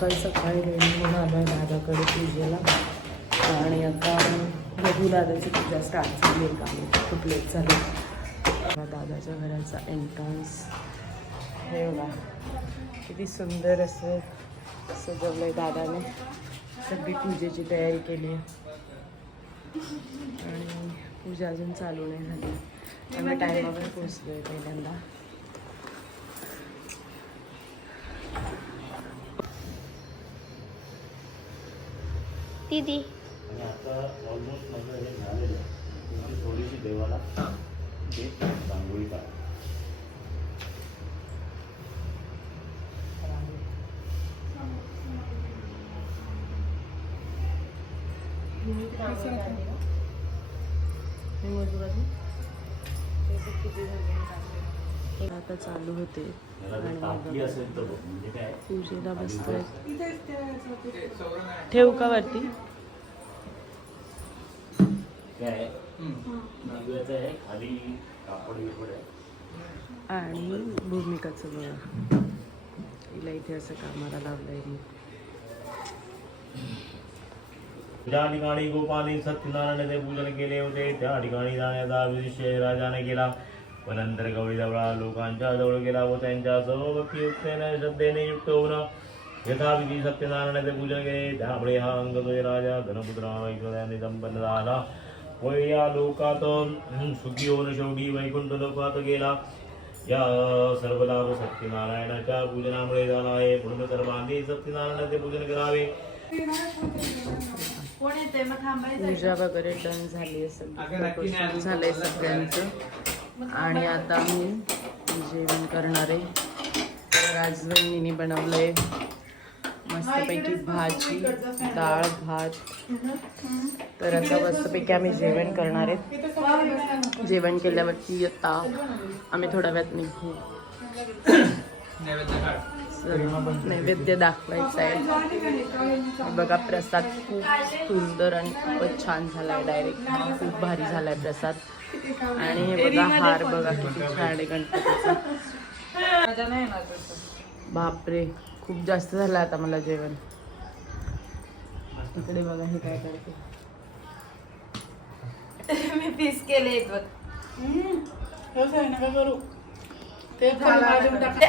सकाळी रेडी होऊन आलो आहे दादाकडे पूजेला आणि आता बघू दादाची पूजा स्टार्ट झाली आहे का खूप लेट झाली. दादाच्या घराचा एंट्रन्स हे बघा किती सुंदर असं सजवलं आहे दादाने. सगळी पूजेची तयारी केली आहे आणि पूजा अजून चालू नाही झाली. आम्ही टायमावर पोचलो आहे पहिल्यांदा. दीदी आणि आता ऑलमोस्ट माझं हे झालेलं आहे. तुमची थोडीशी देवाला ते रांगोळी काढा. आता चालू होते टाकली असेल तर बघ म्हणजे काय पूजेला बसतोय. ठेवू का वरती? काय दिव्याचं आहे खाली कापड बिपड आहे. आणि भूमिकाचं बघा तिला इथे असं कामाला लावलंय मी. ज्या ठिकाणी गोपाने सत्यनारायणाचे पूजन केले होते त्या ठिकाणी जाण्याचा विषय राजाने केला व नंतर गवळी जवळ लोकांच्या जवळ गेला व त्यांच्या सर्व भक्तियुक्तेने श्रद्धेने युक्त होऊन यथाविधी सत्यनारायणाचे पूजन केले. त्यामुळे हा अंगदोय राजा धनपुत्रा ऐश्वर्याने संपन्न झाला व या लोकात सुखी होऊन शेवटी वैकुंठ लोकात गेला. या सर्व लाभ सत्यनारायणाच्या पूजनामुळे झाला आहे. म्हणून सर्वांनी सत्यनारायणाचे पूजन करावे. पूजा वगैरे डन झाली असेल झालंय सगळ्यांचं आणि आता मी जेवण करणार आहे. राजवहिनीने बनवलंय मस्तपैकी भाजी डाळ भात. तर आता मस्तपैकी आम्ही जेवण करणार आहे. जेवण केल्यावरती आता आम्ही थोड्या वेळात निघू. नैवेद्य दाखवायचा आहे. बघा प्रसाद खूप सुंदर आणि खूपच छान झालाय. डायरेक्ट खूप भारी झालाय प्रसाद. आणि हे बघा हार बघा किती छान आहे गणपतीचा. बापरे खूप जास्त झालं आता मला जेवण. इकडे बघा हे काय करते. मी पीस केले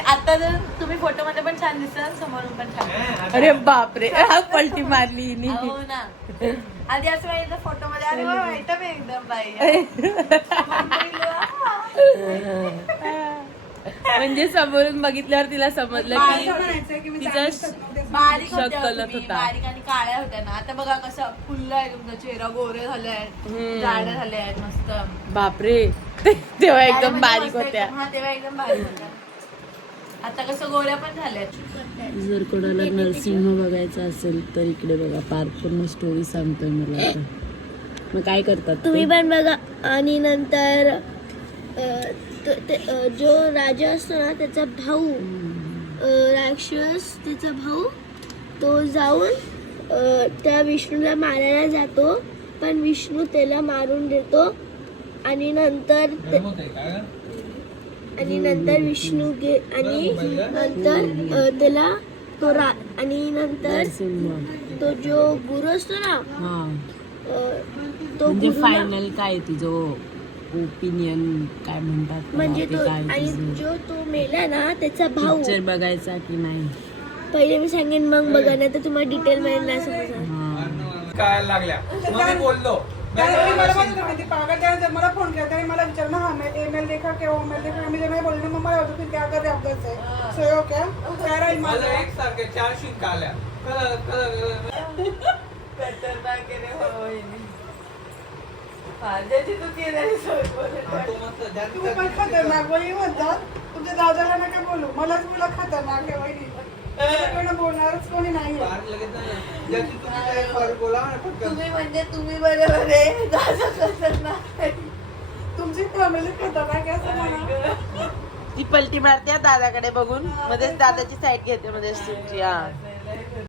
आता जर तुम्ही फोटो मध्ये पण छान दिसाल समोरून पण छान. अरे बापरे पलटी मारली हो ना. आधी असं माहिती फोटो मध्ये अरे माहित मी एकदम बाई म्हणजे समोरून बघितल्यावर तिला समजलं की तिचा बारीक कलत होता. बारीक आणि काळ्या होत्या ना. आता बघा कसं फुललं आहे तुमचा चेहरा. गोरे झाले आहेत जाडे झाले आहेत मस्त. बापरे तेव्हा एकदम बारीक होत्या. हा तेव्हा एकदम बारीक होत्या. आता कसं गोऱ्या पण झाल्यात. जर कोणाला नरसिंह बघायचं असेल तर इकडे बघा पार्क पूर्ण स्टोरी सांगतोय मला आता. मग काय करतात तुम्ही पण बघा. आणि नंतर जो राजा असतो ना त्याचा भाऊ राक्षस त्याचा भाऊ तो जाऊन त्या विष्णूला मारायला जातो पण विष्णू त्याला मारून देतो. आणि नंतर विष्णू आणि नंतर त्याला तो आणि नंतर तो जो गुरु असतो ना तो म्हणजे फायनल काय तुझं ओपिनियन काय म्हणतात म्हणजे तो आणि जो तो मेला ना त्याचा भाऊ पिक्चर बघायचा की नाही पहिले मी सांगेन मग बघा नाही तर तुम्हाला डिटेल माहिती नाही समजा काय लागल्या मग मी बोललो मला फोन केला त्याने मला विचारलं हा ईमेल देखा क्या ईमेल देखा मी नाही बोलले मग मला होतं क्या करते आपल्याच सो ओके काय मला एक सारखे 4 शिंका आल्या तू पण खतरनाक वहिनी म्हणतात. तुमच्या दादाला नका बोलू मलाच मुलं खतरनाक आहे वहिनी. बोलणारच कोणी नाही. तुम्ही म्हणजे तुम्ही बरोबर आहे. तुमची फॅमिली खतरनाक आहे असं म्हणा. ती पलटी मारते दादाकडे बघून मध्येच दादाची साईड घेते मध्येच तुमची.